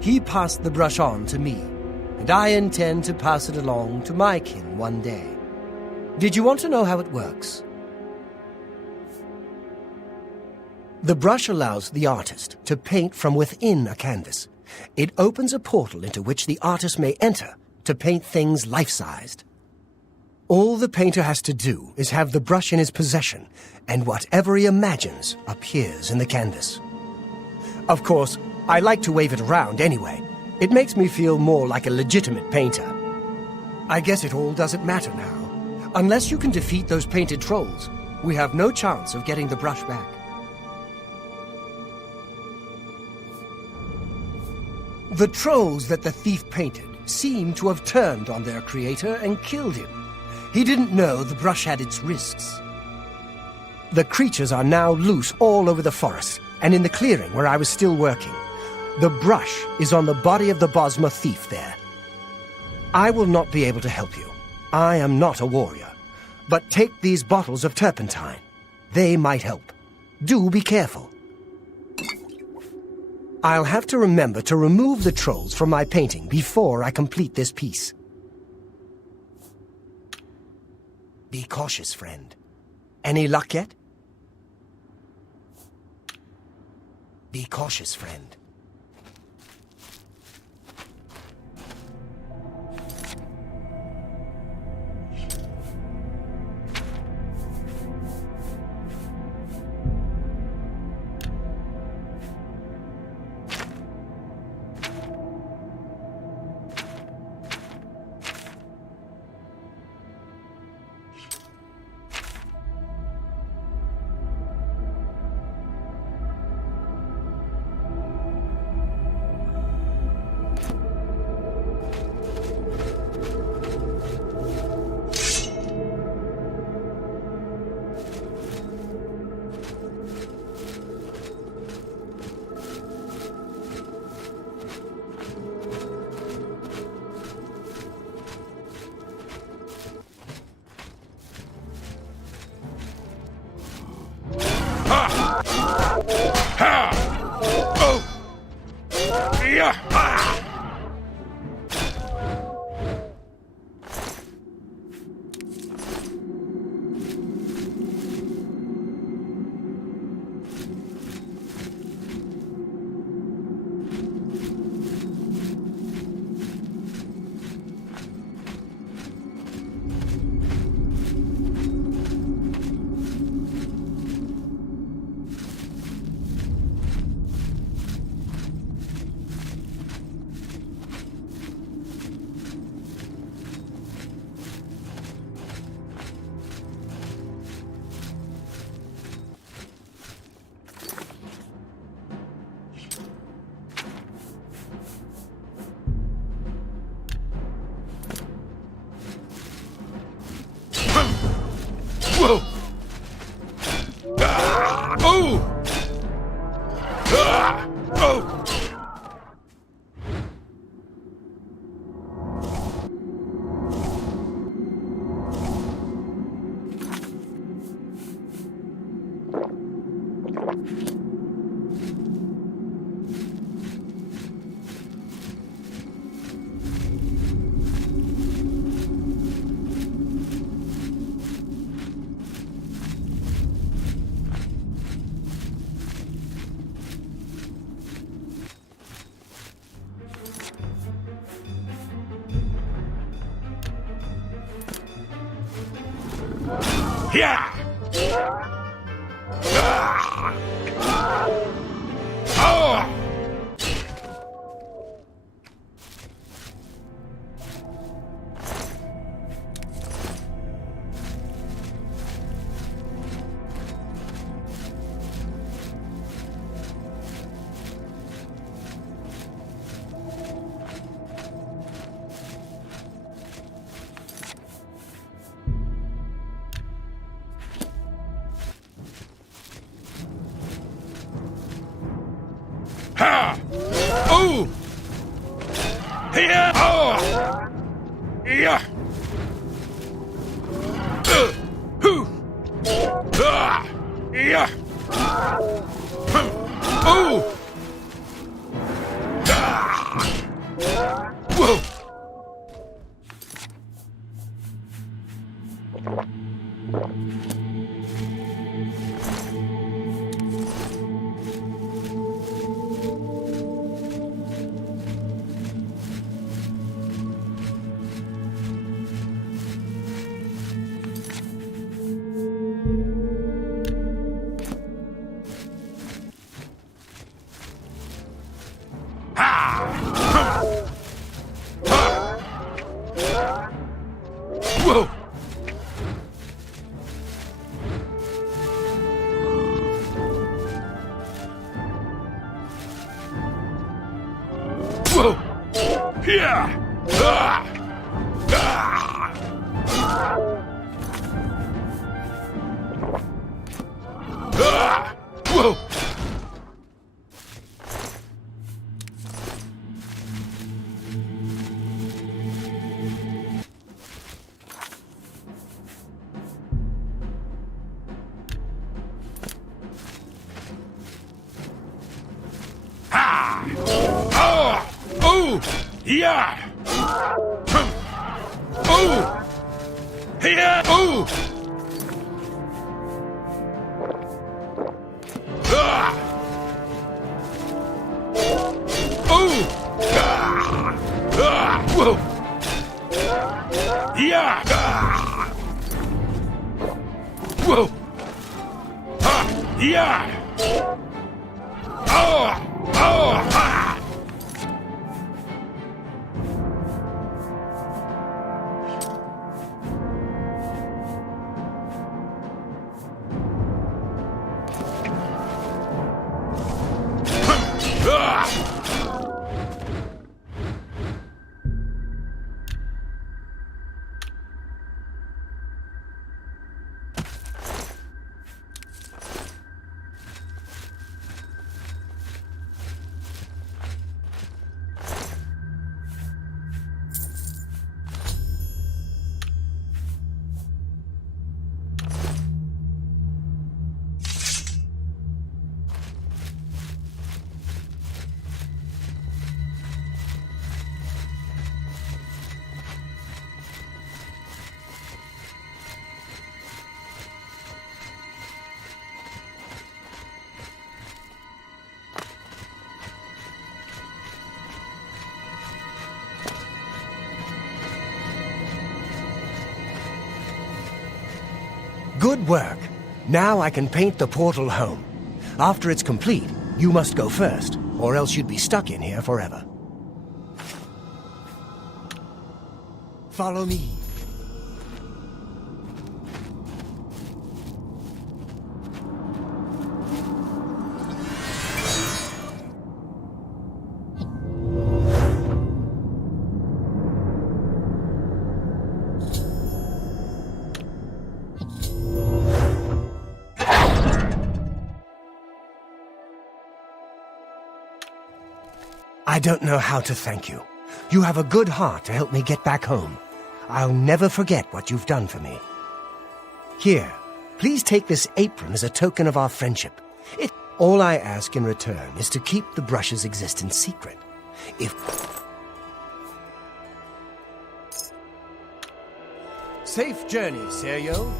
He passed the brush on to me, and I intend to pass it along to my kin one day. Did you want to know how it works? The brush allows the artist to paint from within a canvas. It opens a portal into which the artist may enter to paint things life-sized. All the painter has to do is have the brush in his possession, and whatever he imagines appears in the canvas. Of course, I like to wave it around anyway. It makes me feel more like a legitimate painter. I guess it all doesn't matter now. Unless you can defeat those painted trolls, we have no chance of getting the brush back. The trolls that the thief painted seem to have turned on their creator and killed him. He didn't know the brush had its risks. The creatures are now loose all over the forest, and in the clearing where I was still working. The brush is on the body of the Bosmer thief there. I will not be able to help you. I am not a warrior. But take these bottles of turpentine. They might help. Do be careful. I'll have to remember to remove the trolls from my painting before I complete this piece. Be cautious, friend. Any luck yet? Be cautious, friend. Whoa! Ah! Oh! Ah! Oh! Yeah! Ah! Oh! Ha! Oh! Yeah! Oh! Yeah! Hoo! Ah! Yeah! Oh! Ah! Whoa! Whoa! Whoa! Yeah! Ah! Ah! Ah! Whoa! Oh! Oh! Yeah! Oh! Yeah! Oh! Ah! Oh! Ah! Ah! Whoa! Yeah! Ah! Whoa! Ah! Yeah! Oh! Oh! Ah! Ah! Good work. Now I can paint the portal home. After it's complete, you must go first, or else you'd be stuck in here forever. Follow me. I don't know how to thank you. You have a good heart to help me get back home. I'll never forget what you've done for me. Here, please take this apron as a token of our friendship. All I ask in return is to keep the brush's existence secret. Safe journey, Seryo.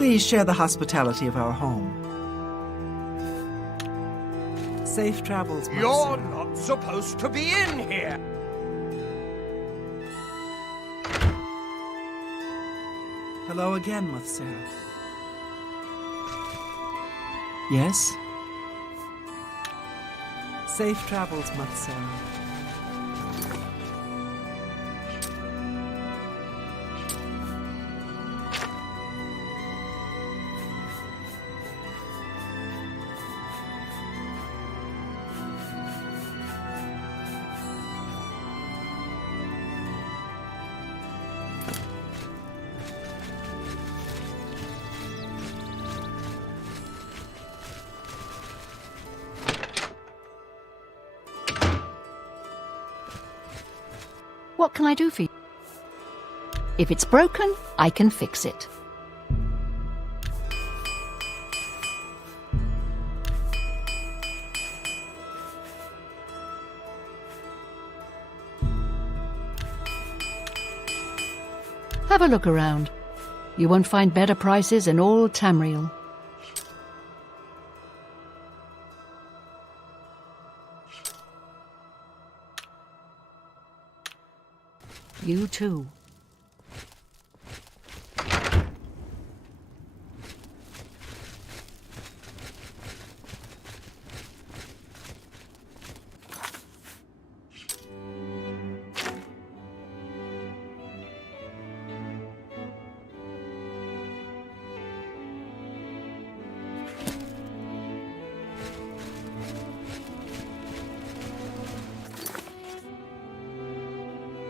Please share the hospitality of our home. Safe travels, my You're son. not supposed to be in here! Hello again, Sarah. Yes? Safe travels, Sarah. What can I do for you? If it's broken, I can fix it. Have a look around. You won't find better prices in all Tamriel. You too.